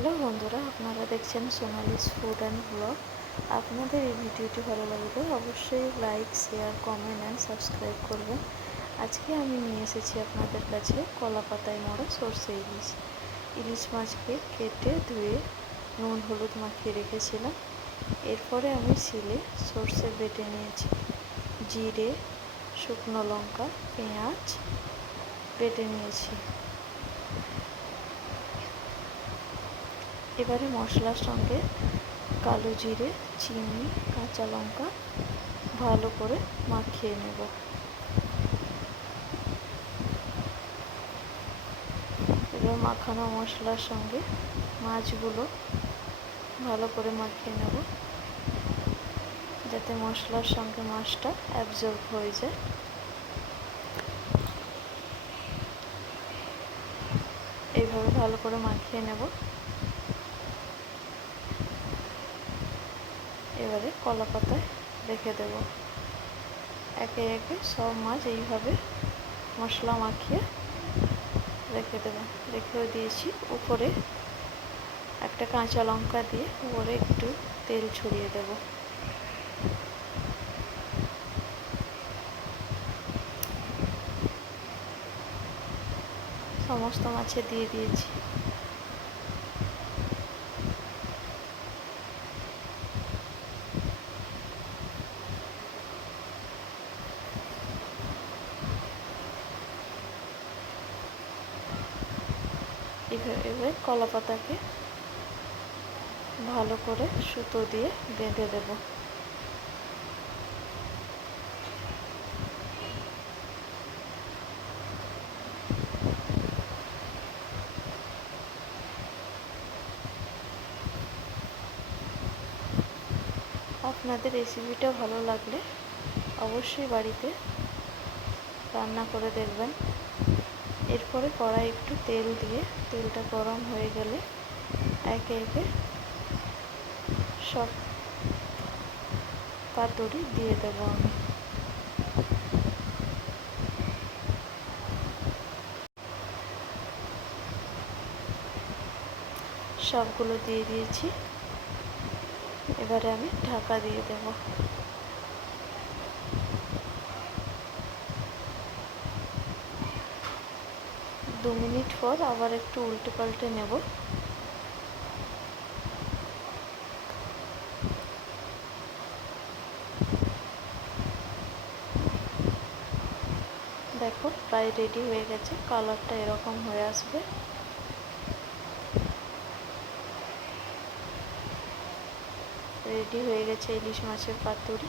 Hello বন্ধুরা, আপনারা দেখছেন সোনালিস ফুড অ্যান্ড ব্লগ। আপনাদের এই ভিডিওটি ভালো লাগলে অবশ্যই like, share, comment and subscribe করবেন। আজকে আমি নিয়ে এসেছি আপনাদের কাছে কলা পাতায় মরা সর্ষে ইলিশ। ইলিশ মাছকে কেটে ধুয়ে নুন হলুদ মাখিয়ে রেখেছিলাম। এরপরে আমি শিলে সর্ষে বেটে নিয়েছি। জিরে, শুকনো লঙ্কা, পেঁয়াজ বেটে নিয়েছি। এবারে মশলার সঙ্গে কালো জিরে, চিনি, কাঁচা লঙ্কা ভালো করে মাখিয়ে নেব। এবার মাখানো মশলার সঙ্গে মাছগুলো ভালো করে মাখিয়ে নেব, যাতে মশলার সঙ্গে মাছটা অ্যাবজর্ব হয়ে যায়। এইভাবে ভালো করে মাখিয়ে নেব। এবারে কলা পাতায় রেখে দেব। একে একে সব মাছ এইভাবে মশলা মাখিয়ে রেখে দেব। রেখেও দিয়েছি উপরে একটা কাঁচা লঙ্কা দিয়ে উপরে একটু তেল ছড়িয়ে দেব। সমস্ত মাছে দিয়ে দিয়েছি। এভাবে কলা পাতাকে ভালো করে সুতো দিয়ে বেঁধে দেব। আপনাদের রেসিপিটা ভালো লাগলে অবশ্যই বাড়িতে রান্না করে দেখবেন। এরপরে কড়াই একটু তেল দিয়ে, তেলটা গরম হয়ে গেলে একে একে সব পাতুরি দিয়ে দেবো আমি। সবগুলো দিয়ে দিয়েছি। এবারে আমি ঢাকা দিয়ে দেবো। দু মিনিট পর আবার একটু উল্টে পাল্টে নেব। দেখো, প্রায় রেডি হয়ে গেছে কালারটা এরকম হয়ে আসবে। রেডি হয়ে গেছে ইলিশ মাছের পাতুরি।